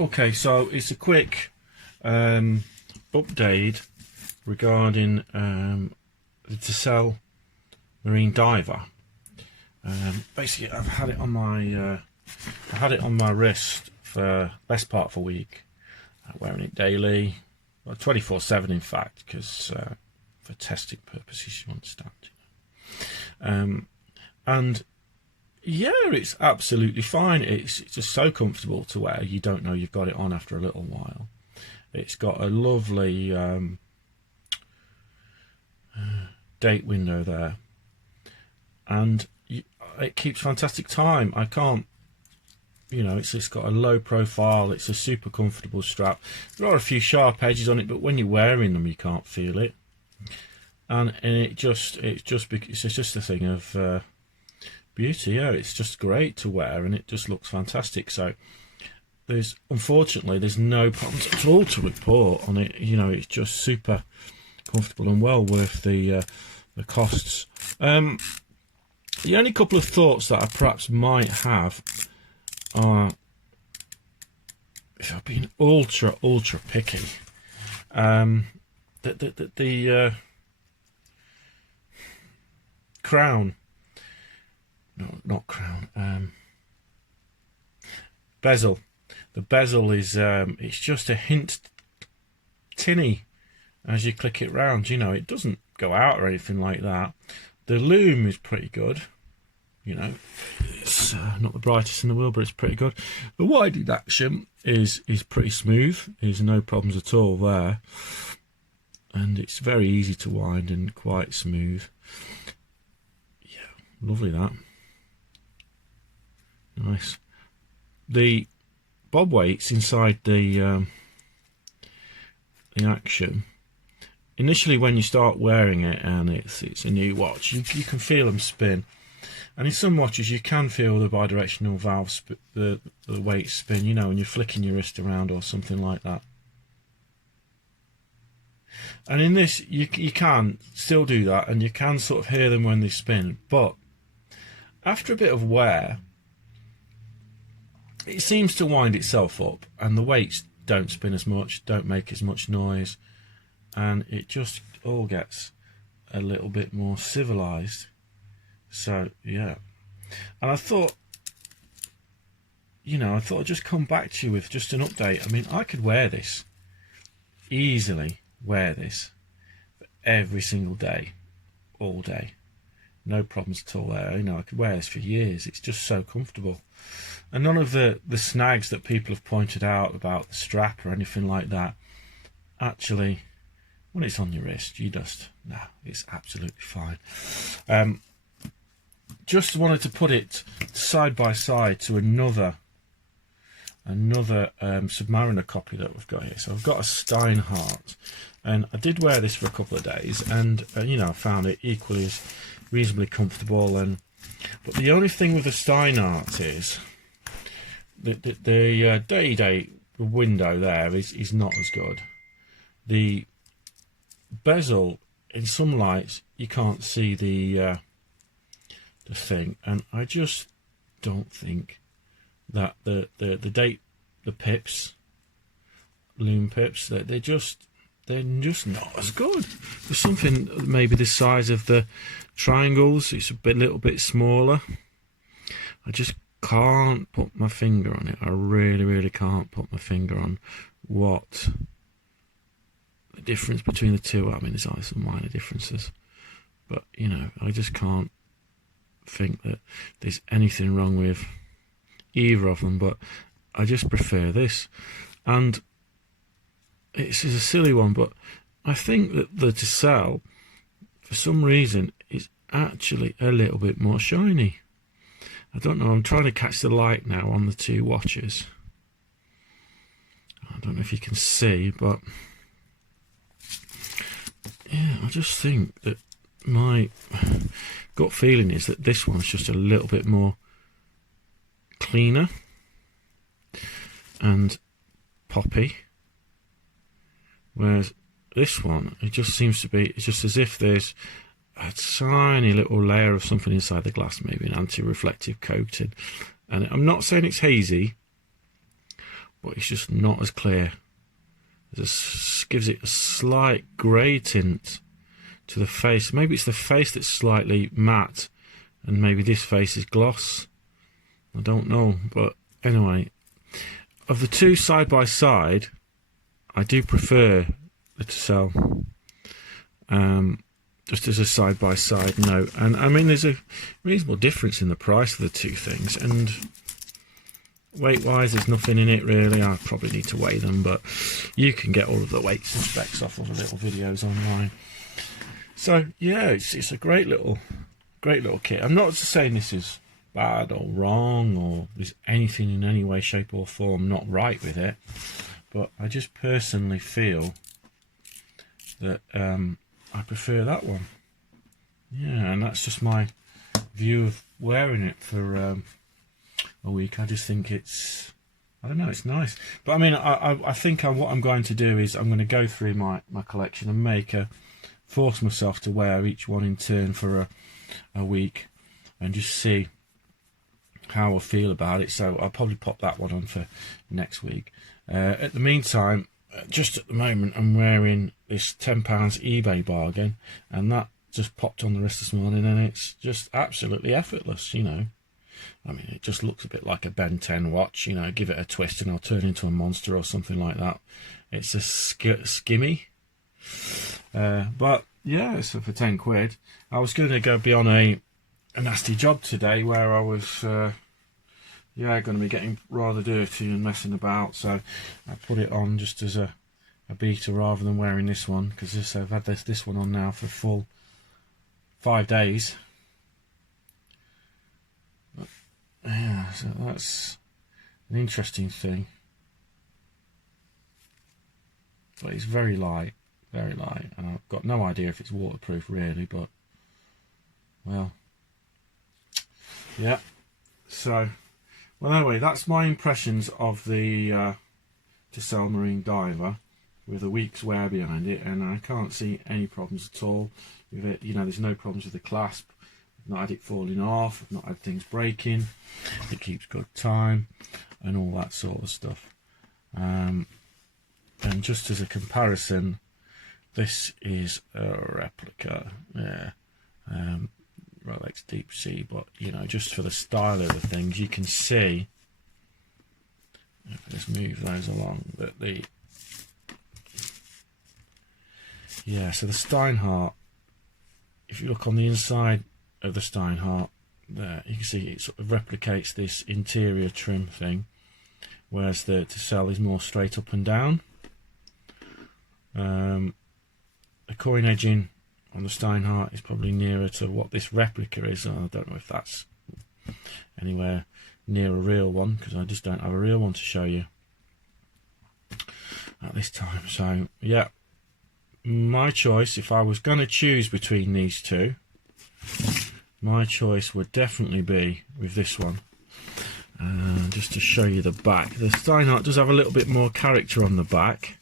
Okay, so it's a quick update regarding the Tissell Marine Diver. Basically, I've had it on my wrist for best part of a week. I'm wearing it daily, well, 24/7 in fact, because for testing purposes, you understand. And yeah, it's absolutely fine. It's just so comfortable to wear. You don't know you've got it on after a little while. It's got a lovely date window there, and it keeps fantastic time. I can't, it's got a low profile. It's a super comfortable strap. There are a few sharp edges on it, but when you're wearing them, you can't feel it. And it's just a thing of beauty. Yeah, it's just great to wear, and it just looks fantastic. So unfortunately there's no problems at all to report on it. It's just super comfortable and well worth the costs. The only couple of thoughts that I perhaps might have are, if I've been ultra picky, the crown, no, not crown, bezel. The bezel is it's just a hint tinny as you click it round. It doesn't go out or anything like that. The loom is pretty good. It's not the brightest in the world, but it's pretty good. The winding action is pretty smooth. There's no problems at all there, and it's very easy to wind and quite smooth. Yeah, lovely that. Nice. The bob weights inside the action. Initially, when you start wearing it and it's a new watch, you can feel them spin, and in some watches you can feel the bidirectional valve the weight spin. When you're flicking your wrist around or something like that. And in this, you can still do that, and you can sort of hear them when they spin. But after a bit of wear, it seems to wind itself up, and the weights don't spin as much, don't make as much noise, and it just all gets a little bit more civilized. So yeah, and I thought I'd just come back to you with just an update. I mean, I could wear this easily, for every single day, all day, no problems at all there. I could wear this for years. It's just so comfortable. And none of the snags that people have pointed out about the strap or anything like that, actually, when it's on your wrist, it's absolutely fine. Just wanted to put it side by side to another Submariner copy that we've got here. So I've got a Steinhardt, and I did wear this for a couple of days, and I found it equally as reasonably comfortable. But the only thing with the Steinhardt is the day window there is not as good. The bezel, in some lights you can't see the thing, and I just don't think that the pips, loom pips, they're just not as good. There's something maybe the size of the triangles, it's a little bit smaller. I just can't put my finger on it. I really can't put my finger on what the difference between the two are. I mean, there's only some minor differences, but I just can't think that there's anything wrong with either of them. But I just prefer this, and it's a silly one, but I think that the Tissell, for some reason, is actually a little bit more shiny. I don't know, I'm trying to catch the light now on the two watches. I don't know if you can see, but yeah, I just think that my gut feeling is that this one's just a little bit more cleaner and poppy, whereas this one, it just seems to be, it's just as if there's a tiny little layer of something inside the glass, maybe an anti-reflective coating. And I'm not saying it's hazy, but it's just not as clear. It just gives it a slight grey tint to the face. Maybe it's the face that's slightly matte, and maybe this face is gloss. I don't know, but anyway, of the two side by side, I do prefer the Tissell. Just as a side by side note, and I mean there's a reasonable difference in the price of the two things, and weight wise there's nothing in it really. I probably need to weigh them, but you can get all of the weights and specs off of the little videos online. So yeah, it's a great little kit. I'm not saying this is bad or wrong or there's anything in any way, shape or form not right with it, but I just personally feel that I prefer that one. Yeah, and that's just my view of wearing it for a week. I just think it's, I don't know, it's nice. But I mean, I think what I'm going to do is I'm going to go through my collection and force myself to wear each one in turn for a week and just see how I feel about it. So I'll probably pop that one on for next week. At the meantime, just at the moment I'm wearing this £10 eBay bargain, and that just popped on the wrist this morning, and it's just absolutely effortless, you know. I mean, it just looks a bit like a Ben 10 watch, you know. Give it a twist and I'll turn into a monster or something like that. It's a skimmy, but yeah, so for 10 quid. I was going to go be on a nasty job today where I was yeah, going to be getting rather dirty and messing about, so I put it on just as a beta rather than wearing this one, because I've had this one on now for full 5 days. But, yeah, so that's an interesting thing. But it's very light, and I've got no idea if it's waterproof really, but well, yeah. So well, anyway, that's my impressions of the Tissell Marine Diver with a week's wear behind it, and I can't see any problems at all with it. You know, there's no problems with the clasp. I've not had it falling off. I've not had things breaking. It keeps good time and all that sort of stuff. And just as a comparison, this is a replica. Yeah. Rolex Deep Sea, but you know, just for the style of the things, you can see, if I just move those along, that so the Steinhardt, if you look on the inside of the Steinhardt there, you can see it sort of replicates this interior trim thing, whereas the Tissell is more straight up and down. The coin edging on the Steinhardt is probably nearer to what this replica is. I don't know if that's anywhere near a real one, because I just don't have a real one to show you at this time. So yeah, my choice, if I was going to choose between these two, my choice would definitely be with this one. Just to show you the back, the Steinhardt does have a little bit more character on the back.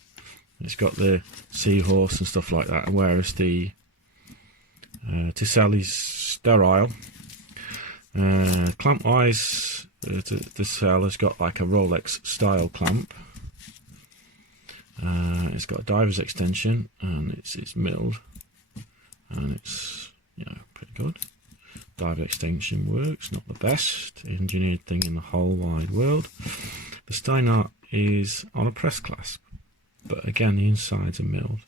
It's got the seahorse and stuff like that, whereas the Tissell is sterile. Clamp wise, the Tissell has got like a Rolex style clamp. It's got a diver's extension, and it's milled, and it's, you know, pretty good. Diver extension works, not the best engineered thing in the whole wide world. The Steinhardt is on a press clasp, but again the insides are milled.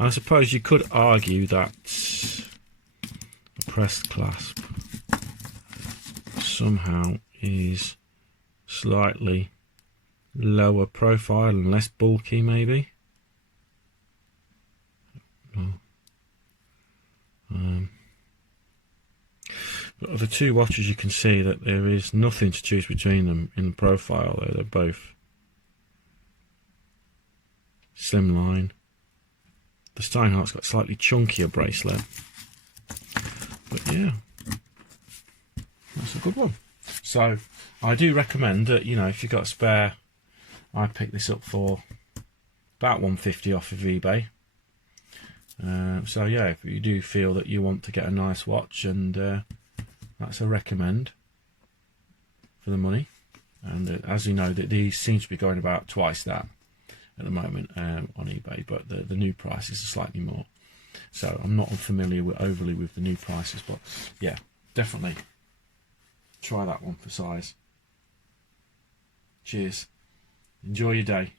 I suppose you could argue that a press clasp somehow is slightly lower profile and less bulky, maybe. But of the two watches, you can see that there is nothing to choose between them in the profile. They're both slimline. The Steinhardt's got a slightly chunkier bracelet, but yeah, that's a good one. So I do recommend that, you know, if you've got a spare, I picked this up for about $150 off of eBay. So yeah, if you do feel that you want to get a nice watch, and that's a recommend for the money. and as you know, that these seem to be going about twice that at the moment on eBay, but the new prices are slightly more. So I'm not familiar overly with the new prices, but yeah, definitely try that one for size. Cheers. Enjoy your day.